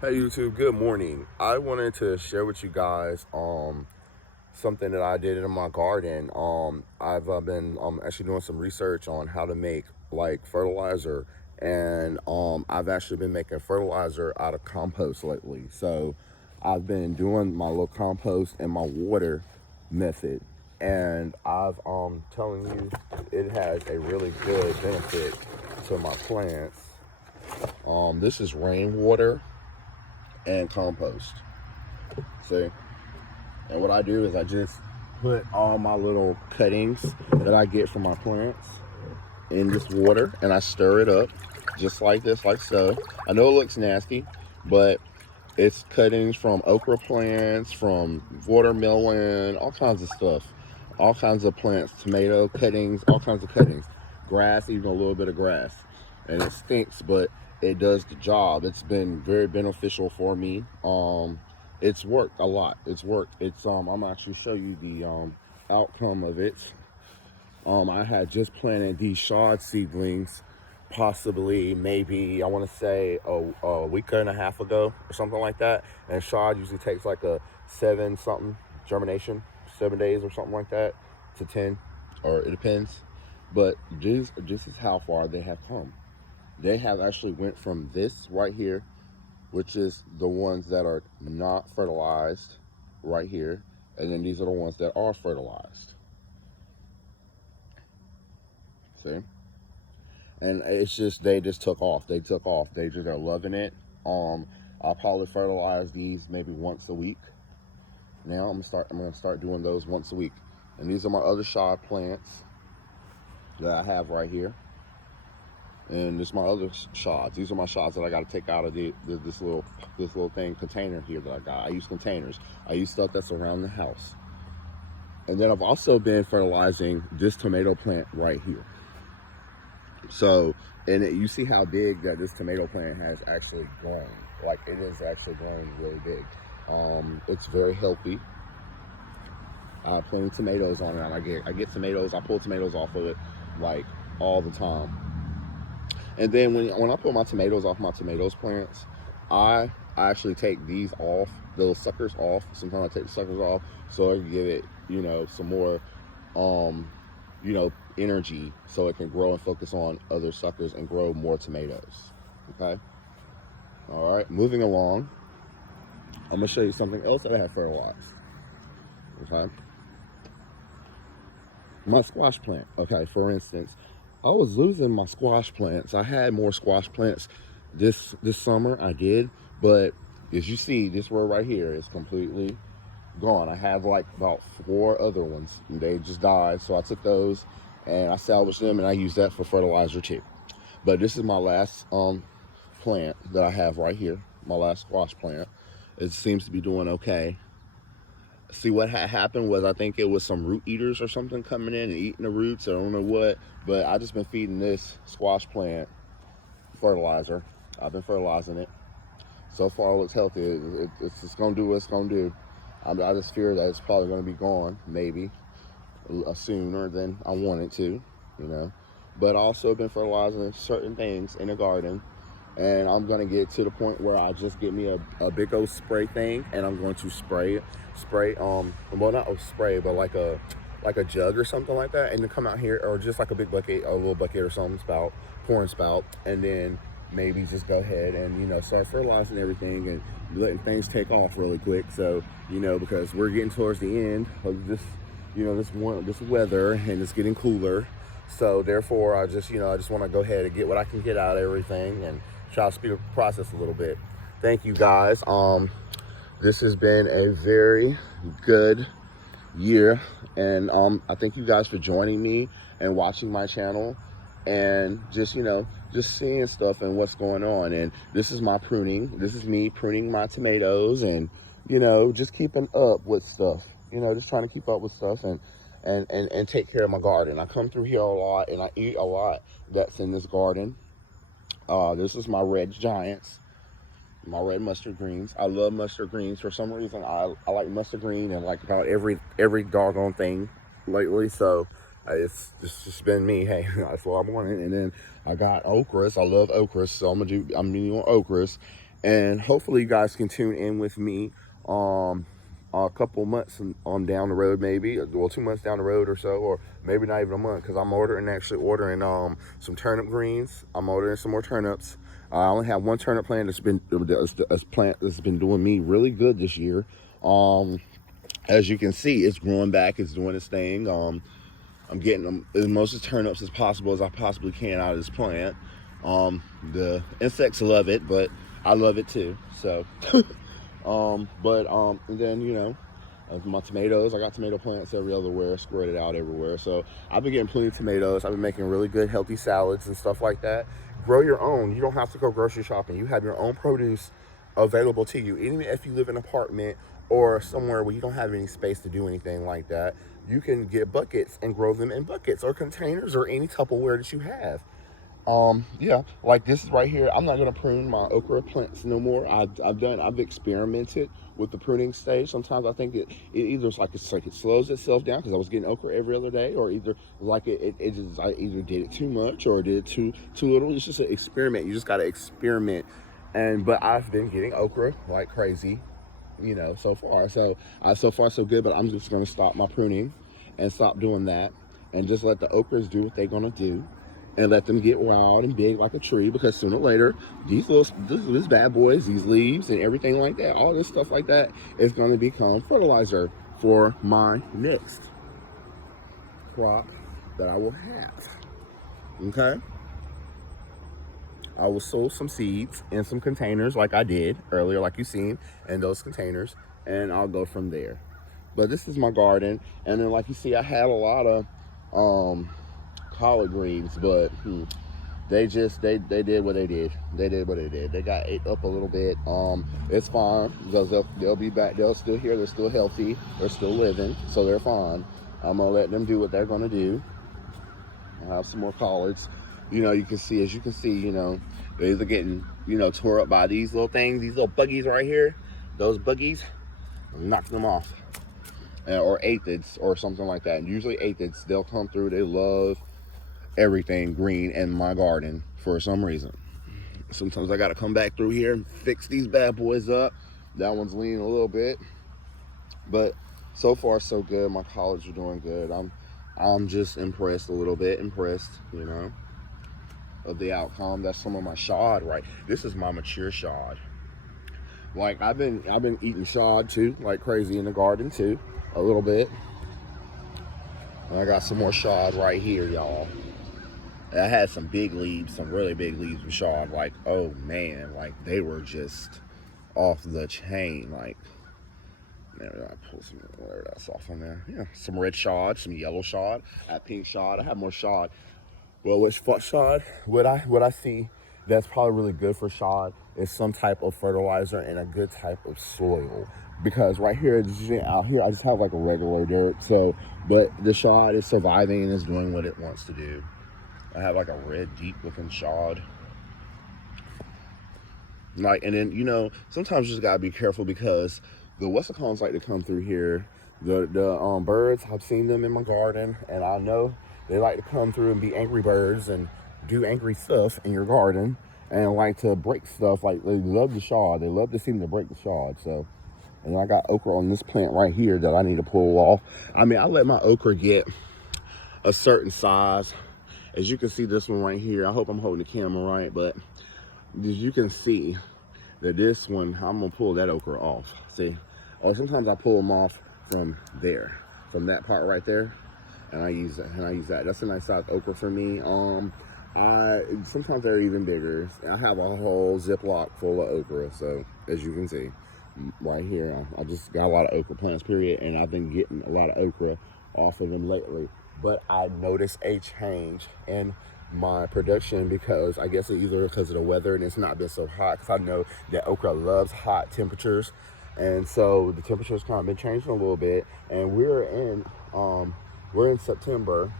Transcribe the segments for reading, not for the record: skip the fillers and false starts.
Hey YouTube, good morning. I wanted to share with you guys something that I did in my garden. I've been actually doing some research on how to make like fertilizer, and I've actually been making fertilizer out of compost lately. So I've been doing my little compost and my water method, and I've telling you it has a really good benefit to my plants. This is rainwater and compost. See? And what I do is I just put all my little cuttings that I get from my plants in this water and I stir it up just like this, like so. I know it looks nasty, but it's cuttings from okra plants, from watermelon, all kinds of stuff. All kinds of plants, tomato cuttings, all kinds of cuttings. Grass, even a little bit of grass. And it stinks, but it does the job. It's been very beneficial for me. It's worked a lot. It's worked. I'm actually show you the outcome of it. I had just planted these shad seedlings possibly maybe I want to say a week and a half ago or something like that. And shad usually takes like a 7 something germination, 7 days or something like that to 10, or it depends. But this is how far they have come. They have actually went from this right here, which is the ones that are not fertilized right here, and then these are the ones that are fertilized. See? And it's just they just took off. They took off. They just are loving it. I'll probably fertilize these maybe once a week. Now I'm gonna start doing those once a week. And these are my other shad plants that I have right here. And this is my other shads. These are my shads that I got to take out of this little thing container here that I got. I use containers. I use stuff that's around the house. And then I've also been fertilizing this tomato plant right here. So, you see how big that this tomato plant has actually grown. Like, it is actually growing really big. It's very healthy. I have plenty of tomatoes on it. I get tomatoes. I pull tomatoes off of it like all the time. And then when I pull my tomatoes off my tomatoes plants, I actually take these off, those suckers off. Sometimes I take the suckers off so I can give it, some more energy so it can grow and focus on other suckers and grow more tomatoes. Okay. All right. Moving along, I'm gonna show you something else that I have fertilized. Okay. My squash plant. Okay. For instance, I was losing my squash plants. I had more squash plants this summer. I did, but as you see, this row right here is completely gone. I have like about 4 other ones, and they just died. So I took those and I salvaged them, and I used that for fertilizer too. But this is my last plant that I have right here. My last squash plant. It seems to be doing okay. See, what had happened was I think it was some root eaters or something coming in and eating the roots. I don't know what, but I just been feeding this squash plant fertilizer. I've been fertilizing it. So far, it looks healthy. It's just gonna do what it's gonna do. I just fear that it's probably gonna be gone, maybe sooner than I want it to. But I also been fertilizing certain things in the garden, and I'm gonna get to the point where I just get me a big old spray thing, and I'm going to spray well, not a spray, but like a jug or something like that, and then come out here, or just like a big bucket, a little bucket or something, pouring spout, and then maybe just go ahead and start fertilizing everything and letting things take off really quick. So because we're getting towards the end of this weather, and it's getting cooler. So therefore, I just want to go ahead and get what I can get out of everything and try to speed up the process a little bit. Thank you guys. This has been a very good year, and I thank you guys for joining me and watching my channel, and just seeing stuff and what's going on. And this is my pruning. This is me pruning my tomatoes, and just keeping up with stuff. Just trying to keep up with stuff and take care of my garden. I come through here a lot, and I eat a lot that's in this garden. This is my red giants, my red mustard greens. I love mustard greens. For some reason, I like mustard green and like about every doggone thing lately. So it's just been me. Hey, that's what I'm wanting. And then I got okras. I love okras, so I'm doing okras. And hopefully you guys can tune in with me um a couple months down the road, maybe, well, 2 months down the road or so, or maybe not even a month, because I'm ordering some turnip greens. I'm ordering some more turnips. I only have one turnip plant that's been doing me really good this year. um as you can see, it's growing back, it's doing its thing. I'm getting them as much as turnips as possible as I possibly can out of this plant. The insects love it, but I love it too. So, and then my tomatoes. I got tomato plants everywhere, spread it out everywhere. So I've been getting plenty of tomatoes. I've been making really good, healthy salads and stuff like that. Grow your own. You don't have to go grocery shopping. You have your own produce available to you. Even if you live in an apartment or somewhere where you don't have any space to do anything like that, you can get buckets and grow them in buckets or containers or any Tupperware that you have. Yeah, like this is right here. I'm not gonna prune my okra plants no more. I've experimented with the pruning stage. Sometimes I think it either it slows itself down because I was getting okra every other day, or either it just, I either did it too much or did it too little. It's just an experiment. You just gotta experiment. But I've been getting okra like crazy, so far. So far so good. But I'm just gonna stop my pruning and stop doing that, and just let the okras do what they're gonna do, and let them get wild and big like a tree, because sooner or later these bad boys, these leaves and everything like that, all this stuff like that, is going to become fertilizer for my next crop that I will have. Okay, I will sow some seeds in some containers like I did earlier, like you seen in those containers, and I'll go from there. But this is my garden, and then like you see, I had a lot of collard greens, but they did what they did. They got ate up a little bit. It's fine, because they'll be back. They're still here. They're still healthy. They're still living, so they're fine. I'm gonna let them do what they're gonna do. I have some more collards. You can see, they're either getting tore up by these little things, these little buggies right here. Those buggies, knock them off, or aphids or something like that. And usually aphids, they'll come through. They love everything green in my garden for some reason. Sometimes I gotta come back through here and fix these bad boys up. That one's leaning a little bit, but so far so good. My collards are doing good. I'm just impressed, a little bit impressed, of the outcome. That's some of my shad, right? This is my mature shad. Like I've been eating shad too, like crazy, in the garden too, a little bit. And I got some more shad right here, y'all. I had some big leaves, some really big leaves with shad. Like, oh man, like they were just off the chain. Like, maybe I pull some whatever that's off on there. Yeah, some red shad, some yellow shad, I had pink shad. I have more shad. Well, with shad, what I see that's probably really good for shad is some type of fertilizer and a good type of soil. Because right here, out here, I just have like a regular dirt. So, but the shad is surviving and is doing what it wants to do. I have like a red, deep looking shad. Like, and then, sometimes you just gotta be careful, because the Wessicons like to come through here. The birds, I've seen them in my garden, and I know they like to come through and be angry birds and do angry stuff in your garden, and like to break stuff. Like, they love the shad. They love to seem to break the shad. So, and I got okra on this plant right here that I need to pull off. I mean, I let my okra get a certain size. As you can see, this one right here, I hope I'm holding the camera right, but as you can see that this one, I'm gonna pull that okra off. See, or sometimes I pull them off from there, from that part right there, and I use that. That's a nice size okra for me. Sometimes they're even bigger. I have a whole Ziploc full of okra. So as you can see right here, I just got a lot of okra plants, period, and I've been getting a lot of okra off of them lately. But I noticed a change in my production, because I guess it's either because of the weather and it's not been so hot, because I know that okra loves hot temperatures, and so the temperatures kind of been changing a little bit, and we're in September,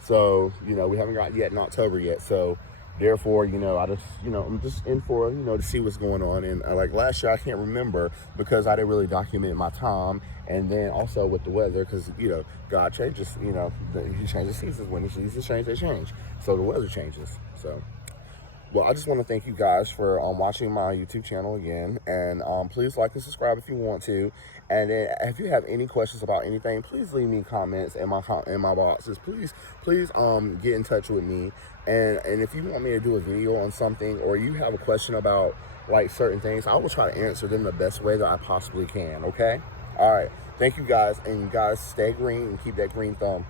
so we haven't got yet in October yet. So therefore, I just, I'm just in for, to see what's going on. And like last year, I can't remember, because I didn't really document my time. And then also with the weather, because, God changes, He changes seasons. When the seasons change, they change. So the weather changes. So Well, I just want to thank you guys for watching my YouTube channel again, and please like and subscribe if you want to. And then if you have any questions about anything, please leave me comments in my boxes. Please get in touch with me. And if you want me to do a video on something, or you have a question about like certain things, I will try to answer them the best way that I possibly can. Okay. All right. Thank you guys, and you guys stay green and keep that green thumb.